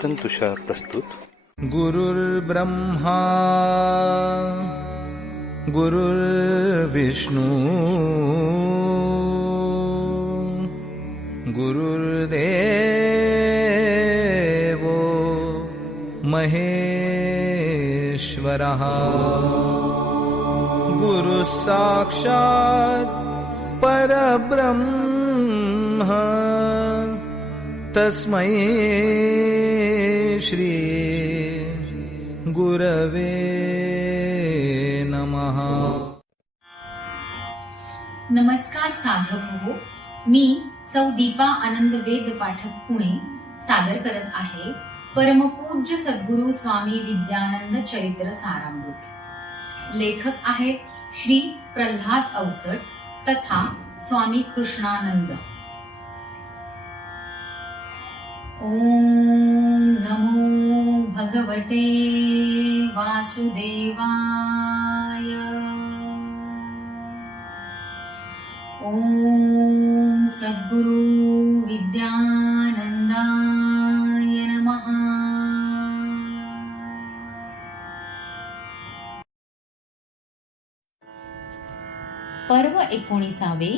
चेतन तुषार प्रस्तुत गुरुर्ब्रह्मा गुरुर्विष्णू गुरुर्देवो महेश्वरः। गुरुः साक्षात् परब्रह्म तस्मै श्री गुरवे नमः। नमस्कार साधक हो मी सौ दीपा आनंद वेद पाठक पुणे सादर करत आहे परमपूज्य सद्गुरु स्वामी विद्यानंद चरित्र सारामृत. लेखक आहेत श्री प्रल्हाद अवचट तथा स्वामी कृष्णानंद. ओम नमो भगवते वासुदेवाय। ॐ सद्गुरु विद्यानन्दाय नमः। पर्व एकोणीसावे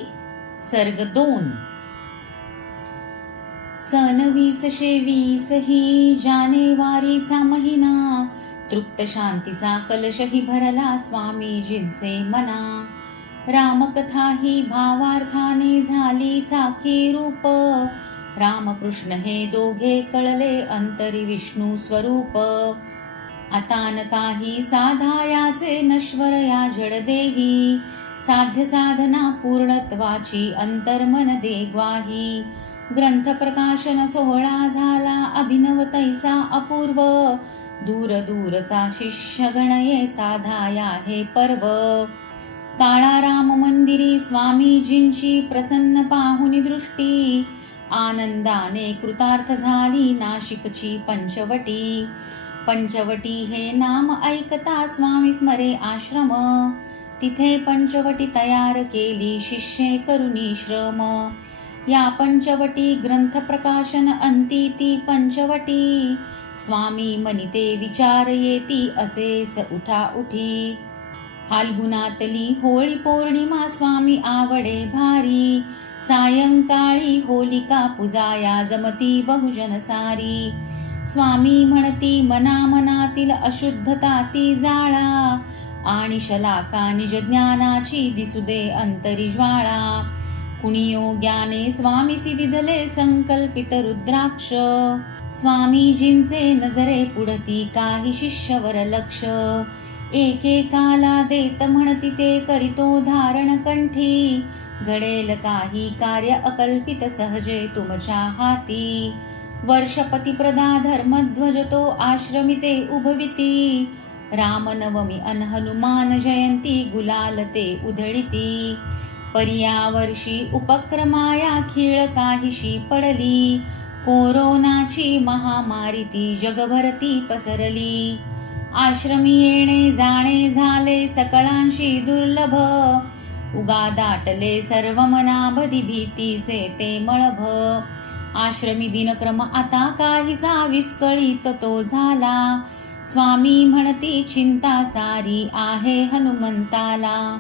सर्ग दोन। सन वीसशे वीस ही जानेवारीचा महिना. तृप्त शांतीचा कलशही भरला स्वामीजींचे मना. रामकथा ही भावार्थाने झाली साखी रूप. रामकृष्ण हे दोघे कळले अंतरी विष्णू स्वरूप. आता न काही साधायाचे नश्वर या जडदेही. साध्य साधना पूर्णत्वाची अंतर्मन दे ग्वाही ग्रंथ प्रकाशन सोहळा झाला. अभिनव तैसा अपूर्व. दूर दूरचा शिष्य गणये साधाया हे पर्व. काळाराम मंदिरी स्वामीजींची प्रसन्न पाहुनी दृष्टी. आनंदाने कृतार्थ झाली नाशिकची पंचवटी. पंचवटी हे नाम ऐकता स्वामी स्मरे आश्रम. तिथे पंचवटी तयार केली शिष्ये करुणी श्रम. या पंचवटी ग्रंथ प्रकाशन अंती ती पंचवटी. स्वामी मनिते विचार येती असेच उठा उठी. फाल्गुनातली होळी पौर्णिमा स्वामी आवडे भारी. सायंकाळी होलिका पुजाया जमती बहुजन सारी. स्वामी म्हणती मना मनातील अशुद्धता ती जाळा. आणि शलाका निज ज्ञानाची दिसू दे अंतरी ज्वाळा. कुणी योग्याने स्वामीसी दिधले संकल्पित रुद्राक्ष. स्वामीजींचे नजरे पुढती काही शिष्यवर लक्ष. एकेकाला देत म्हणती ते करीतो धारण कंठी. घडेल काही कार्य अकल्पित सहजे तुमच्या हाती. वर्षपती प्रदा धर्मध्वज तो आश्रमिते उभविती. रामनवमी अनहनुमान जयंती गुलाल ते उधळिती. पर्यावर्षी उपक्रमाया खीळ काहीशी पडली. कोरोनाची महामारी ती जगभरती पसरली. आश्रमी येणे जाणे झाले सकळांशी दुर्लभ. उगा दाटले सर्व मनाभदी भीतीचे ते मळभ. आश्रमी दिनक्रम आता काहीसा विस्कळीत तो झाला. स्वामी म्हणती चिंता सारी आहे हनुमंताला.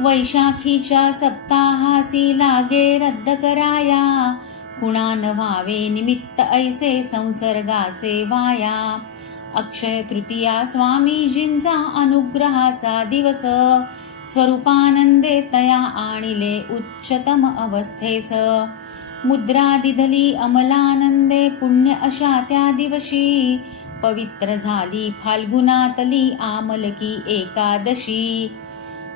वैशाखीच्या सप्ताहासी लागे रद्द कराया. कुणा न व्हावे निमित्त ऐसे संसर्गाचे वाया. अक्षय तृतीया स्वामीजींचा अनुग्रहाचा दिवस. स्वरूपानंदे तया आणिले उच्चतम अवस्थेस. मुद्रा दिधली अमलानंदे पुण्य अशा त्या दिवशी. पवित्र झाली फाल्गुनातली आमलकी एकादशी.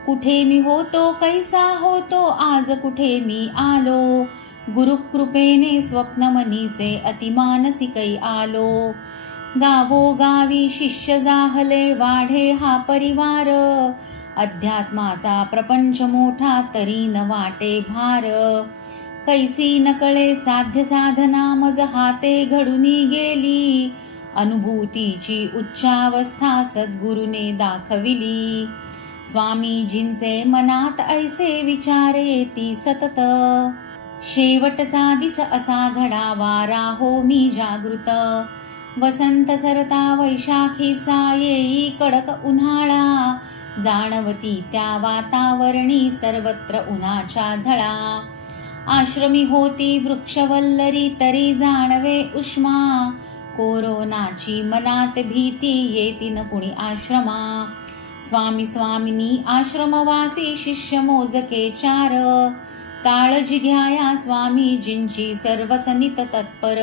कुठे मी होतो कैसा होतो आज कुठे मी आलो? गुरुकृपेने स्वप्नमनीचे अतिमानसिकै आलो. गावोगावी शिष्य जाहले वाढे हा परिवार. अध्यात्माचा प्रपंच मोठा तरी न वाटे भार. कैसी नकळे साध्य साधना मज हाते घडूनी गेली. अनुभूतीची उच्चावस्था सद्गुरुने दाखविली. स्वामीजींचे मनात ऐसे विचार येती सतत. शेवटचा दिस असा घडावा राहो मी जागृत. वसंत सरता वैशाखीचा येई कडक उन्हाळा. जाणवती त्या वातावरणी सर्वत्र उन्हाच्या झळा. आश्रमी होती वृक्षवल्लरी तरी जाणवे उष्मा. कोरोनाची मनात भीती येती न कुणी आश्रमा. स्वामी स्वामिनी आश्रमवासी शिष्य मोजके चार काळजी घ्याया स्वामीजींची सर्वच नित तत्पर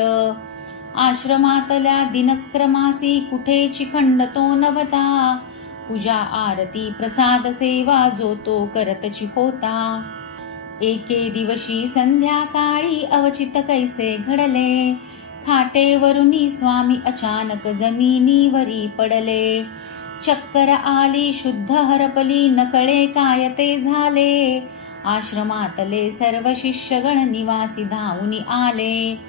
आश्रमातल्या दिनक्रमासी कुठेची खंड तो नवता पूजा आरती प्रसाद सेवा जो तो करतची होता एके दिवशी संध्याकाळी अवचित कैसे घडले खाटेवरुनी स्वामी अचानक जमिनीवरी पडले चक्कर आली शुद्ध हरपली नकळे काय ते झाले. आश्रमातले सर्व शिष्यगण निवासी धावून आले.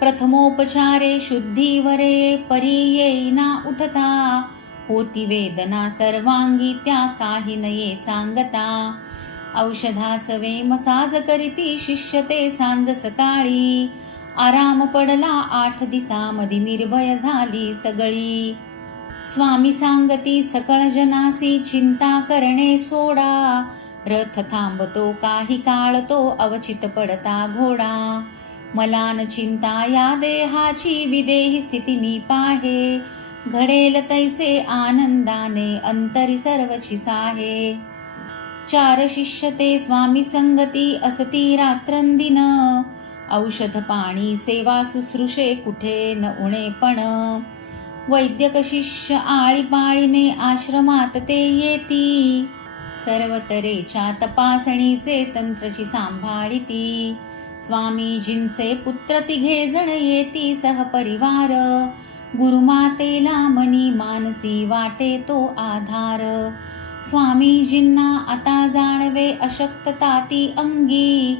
प्रथमोपचारे शुद्धीवरे परी येईना उठता. होती वेदना सर्वांगी त्या काही नये सांगता. औषधासवे मसाज करीती शिष्य ते सांज सकाळी. आराम पडला आठ दिसामधी निर्भय झाली सगळी. स्वामी सांगती सकळ जनासी चिंता करणे सोडा. रथ थांबतो काही काळ तो अवचित पडता घोडा. मला न चिंता या देहाची विदेही स्थिती मी पाहे. घडेल तैसे आनंदाने अंतरी सर्वची साहे. चार शिष्य ते स्वामी संगती असती रात्रंदिन. औषध पाणी सेवा शुश्रूषे कुठे न उणे पण. वैद्यक शिष्य आळीपाळीने आश्रमात ते येती. सर्व तऱ्हेच्या तपासणीचे तंत्रची सांभाळीती. स्वामीजींचे पुत्र तिघे जण येती सहपरिवार. गुरुमातेला मनी मानसी वाटे तो आधार. स्वामीजींना आता जाणवे अशक्तता ती अंगी.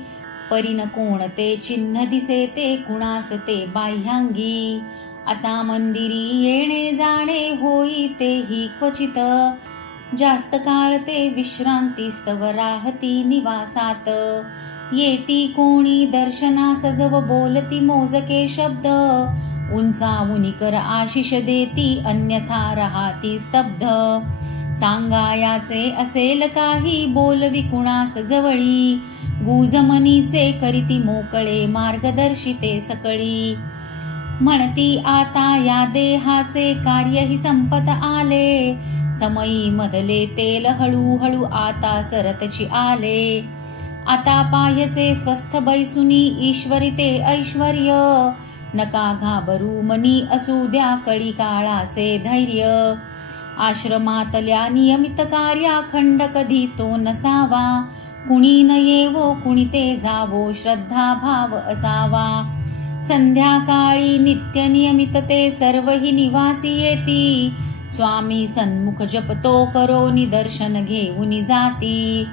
परिन कोणते चिन्ह दिसे ते कुणास ते बाह्यांगी. आता मंदिरी येणे जाणे होई तेही क्वचित. जास्त काळ ते विश्रांती स्तव राहती निवासात. येती कोणी दर्शना सजव बोलती मोजके शब्द. उंचावुनी कर आशिष देती अन्यथा राहती स्तब्ध. सांगायाचे असेल काही बोलवी कुणास जवळी. गुजमनीचे करीती मोकळे मार्गदर्शिते सकळी. म्हणती आता या देहाचे कार्यही संपत आले. समयी मधले तेल हळूहळू आता सरतची आले. आता पायचे स्वस्थ बैसुनी ईश्वरी ते ऐश्वर्य. नका घाबरू मनी असू द्या कळी काळाचे धैर्य. आश्रमातल्या नियमित कार्याखंड कधी तो नसावा. कुणी न येवो कुणी ते जावो श्रद्धा भाव असावा. संध्याकाळी नित्य नियमित ते निवासी येती. स्वामी सन्मुख जपतो करो निदर्शन घेऊन जाती.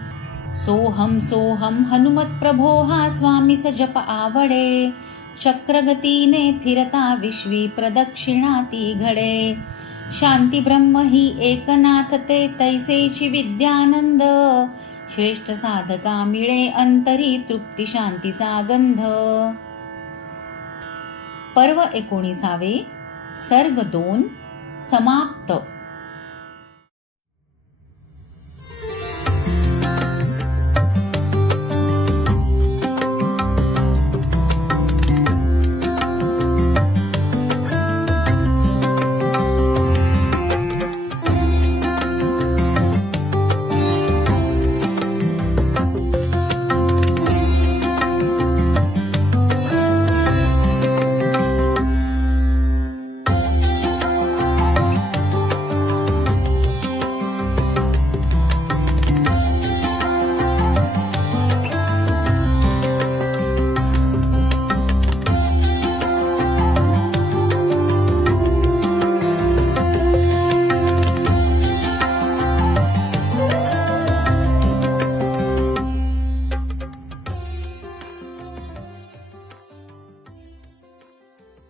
सोहम सोहम हनुमत प्रभो हा स्वामी स जप आवडे. चक्रगतीने फिरता विश्वी प्रदक्षिणा ती घडे. शांती ब्रह्म ही एकनाथ ते तैसेची विद्यानंद. श्रेष्ठ साधका मिळे अंतरी तृप्ती शांतीचा गंध. पर्व एकोणीसावे सर्ग दोन समाप्त.